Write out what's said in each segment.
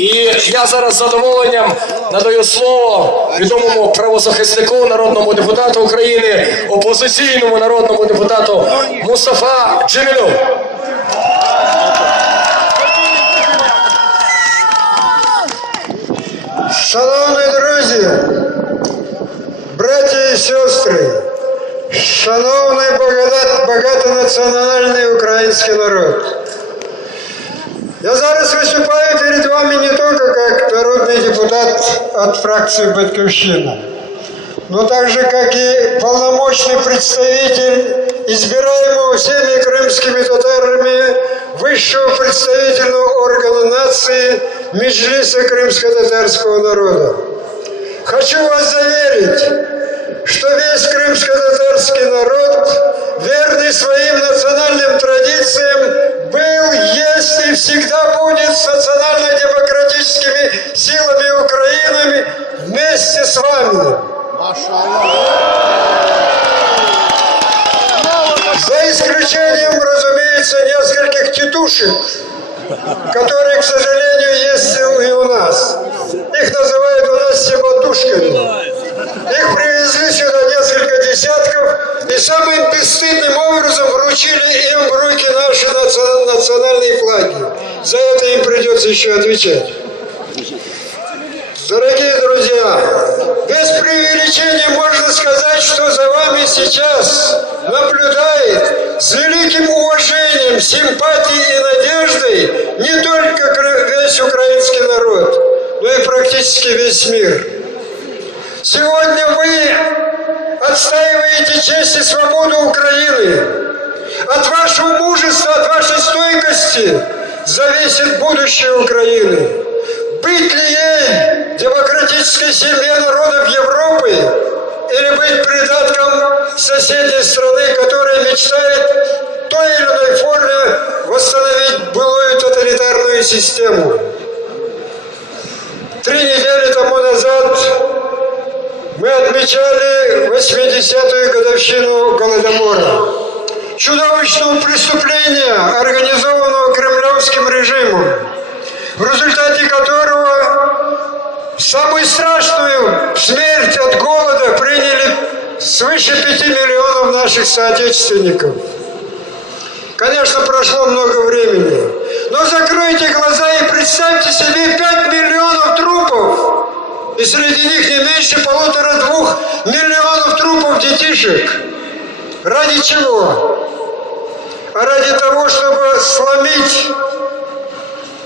І я зараз з задоволенням надаю слово відомому правозахиснику, народному депутату України, опозиційному народному депутату Мустафа Джемілю. Шановні друзі, браті і сестри, шановний багатонаціональний український народ. Я зараз выступаю перед вами не только как народный депутат от фракции «Батьковщина», но также как и полномочный представитель, избираемого всеми крымскими татарами высшего представительного органа нации Меджлиса крымско-татарского народа. Хочу вас заверить, что весь крымско-татарский народ, верный своим национальным традициям, был, есть и всегда будет с национально-демократическими силами Украины вместе с вами. За исключением, разумеется, нескольких тетушек, которые, к сожалению, есть и у нас. Их называют у нас себатушками. Их привезли сюда несколько десятков и самым бесстыдным образом вручили им в руки наши национальные флаги. За это им придется еще отвечать. Дорогие друзья, без преувеличения можно сказать, что за вами сейчас наблюдает с великим уважением, симпатией и надеждой не только весь украинский народ, но и практически весь мир. Сегодня вы отстаиваете честь и свободу Украины. От вашего мужества, от вашей стойкости зависит будущее Украины. Быть ли ей демократической семье народов Европы или быть придатком соседней страны, которая мечтает в той или иной форме восстановить былую тоталитарную систему. 3 недели тому назад мы отмечали 80-ю годовщину Голодомора, чудовищного преступления, организованного кремлевским режимом, в результате которого самую страшную смерть от голода приняли свыше 5 миллионов наших соотечественников. Конечно, прошло много времени, но закройте глаза и представьте себе 5 миллионов трупов, и среди них не меньше 1,5–2 миллионов трупов детишек. Ради чего? А ради того, чтобы сломить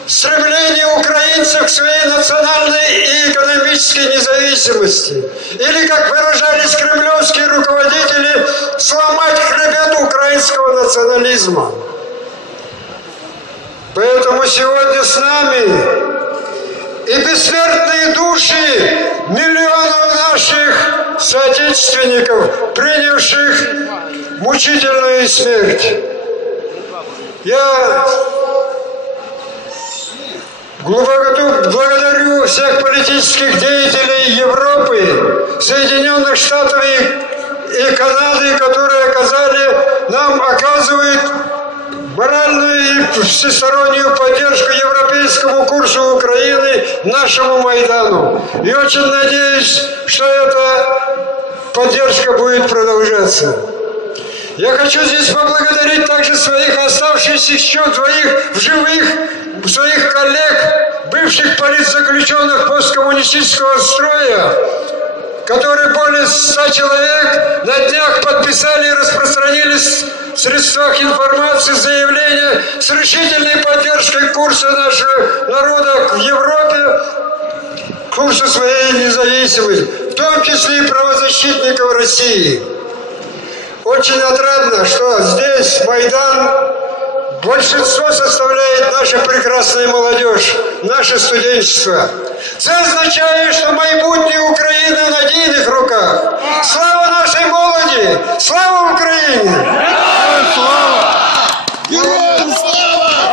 стремление украинцев к своей национальной и экономической независимости. Или, как выражались кремлевские руководители, сломать хребет украинского национализма. Поэтому сегодня с нами и бессмертные души миллионов наших соотечественников, принявших мучительную смерть. Я глубоко благодарю всех политических деятелей Европы, Соединенных Штатов и Канады, которые оказывают моральную и всестороннюю поддержку европейскому курсу Украины, нашему Майдану. И очень надеюсь, что эта поддержка будет продолжаться. Я хочу здесь поблагодарить также своих оставшихся еще двоих в живых, своих коллег, бывших политзаключенных посткоммунистического строя, которые более 100 человек на днях подписали и распространили в средствах информации заявление с решительной поддержкой курса нашего народа в Европе, курса своей независимости, в том числе и правозащитников России. Очень отрадно, что здесь Майдан большинство составляет наша прекрасная молодежь, наше студенчество. Це означає, що майбутнє України в надійних руках. Слава нашій молоді! Слава Україні!